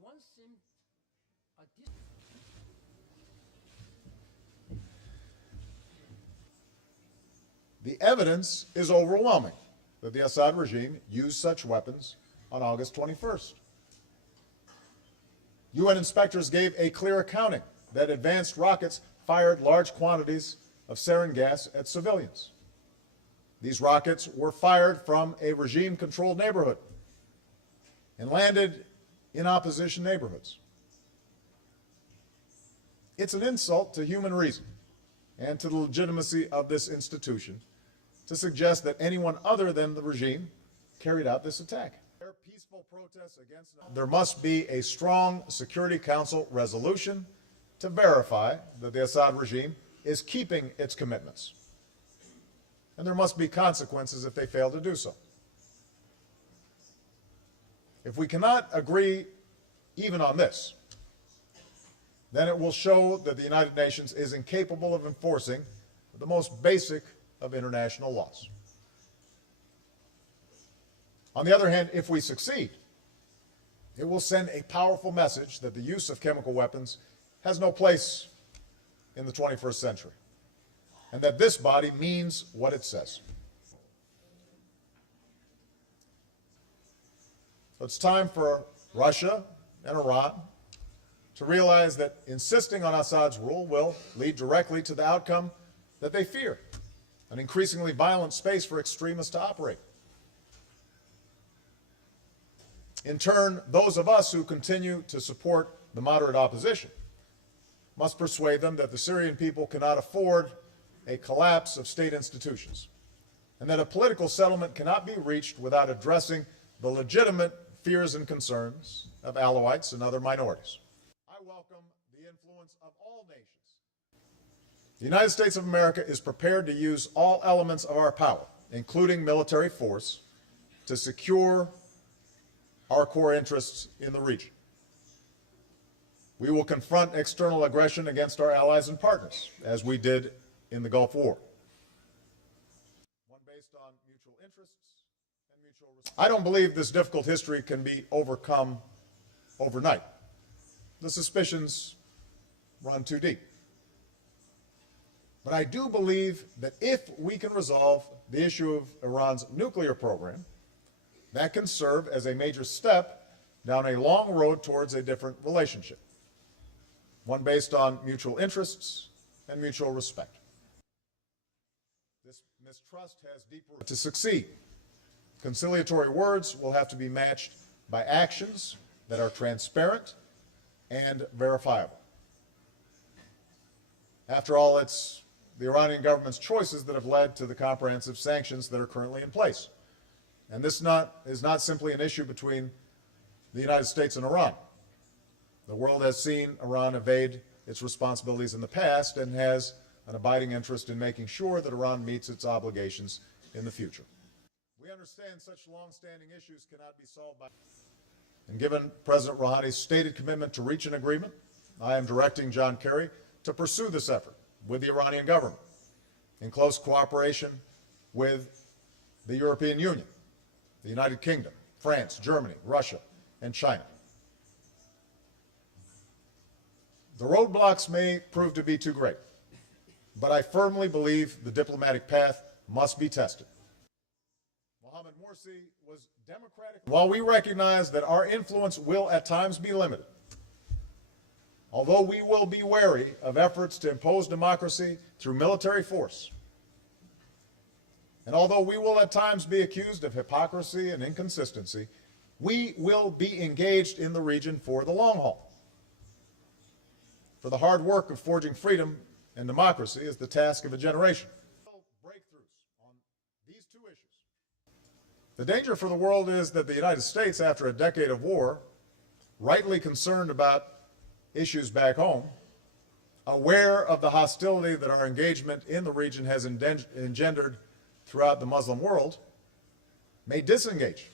one seemed The evidence is overwhelming that the Assad regime used such weapons on August 21st. UN inspectors gave a clear accounting that advanced rockets fired large quantities of sarin gas at civilians. These rockets were fired from a regime-controlled neighborhood and landed in opposition neighborhoods. It's an insult to human reason and to the legitimacy of this institution to suggest that anyone other than the regime carried out this attack. Peaceful protests against there must be a strong Security Council resolution to verify that the Assad regime is keeping its commitments. And there must be consequences if they fail to do so. If we cannot agree even on this, then it will show that the United Nations is incapable of enforcing the most basic of international laws. On the other hand, if we succeed, it will send a powerful message that the use of chemical weapons has no place in the 21st century, and that this body means what it says. So it's time for Russia and Iran to realize that insisting on Assad's rule will lead directly to the outcome that they fear, an increasingly violent space for extremists to operate. In turn, those of us who continue to support the moderate opposition must persuade them that the Syrian people cannot afford a collapse of state institutions, and that a political settlement cannot be reached without addressing the legitimate fears and concerns of Alawites and other minorities. I welcome the influence of all nations. The United States of America is prepared to use all elements of our power, including military force, to secure our core interests in the region. We will confront external aggression against our allies and partners, as we did in the Gulf War. One based on mutual interests and mutual respect. I don't believe this difficult history can be overcome overnight. The suspicions run too deep. But I do believe that if we can resolve the issue of Iran's nuclear program, that can serve as a major step down a long road towards a different relationship, one based on mutual interests and mutual respect. This mistrust has deep roots. To succeed, conciliatory words will have to be matched by actions that are transparent and verifiable. After all, it's the Iranian government's choices that have led to the comprehensive sanctions that are currently in place. And this is not simply an issue between the United States and Iran. The world has seen Iran evade its responsibilities in the past and has an abiding interest in making sure that Iran meets its obligations in the future. We understand such long-standing issues cannot be solved by... And given President Rouhani's stated commitment to reach an agreement, I am directing John Kerry to pursue this effort with the Iranian government in close cooperation with the European Union, the United Kingdom, France, Germany, Russia, and China. The roadblocks may prove to be too great, but I firmly believe the diplomatic path must be tested. Mohammed Morsi was democratic. While we recognize that our influence will at times be limited, although we will be wary of efforts to impose democracy through military force, and although we will at times be accused of hypocrisy and inconsistency, we will be engaged in the region for the long haul. For the hard work of forging freedom and democracy is the task of a generation. Breakthroughs on these two issues. The danger for the world is that the United States, after a decade of war, rightly concerned about issues back home, aware of the hostility that our engagement in the region has engendered throughout the Muslim world, may disengage,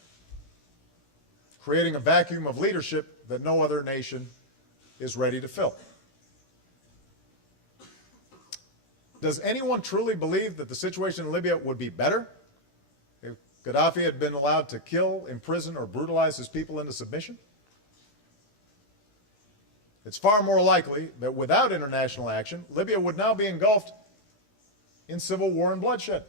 creating a vacuum of leadership that no other nation is ready to fill. Does anyone truly believe that the situation in Libya would be better if Gaddafi had been allowed to kill, imprison, or brutalize his people into submission? It's far more likely that without international action, Libya would now be engulfed in civil war and bloodshed.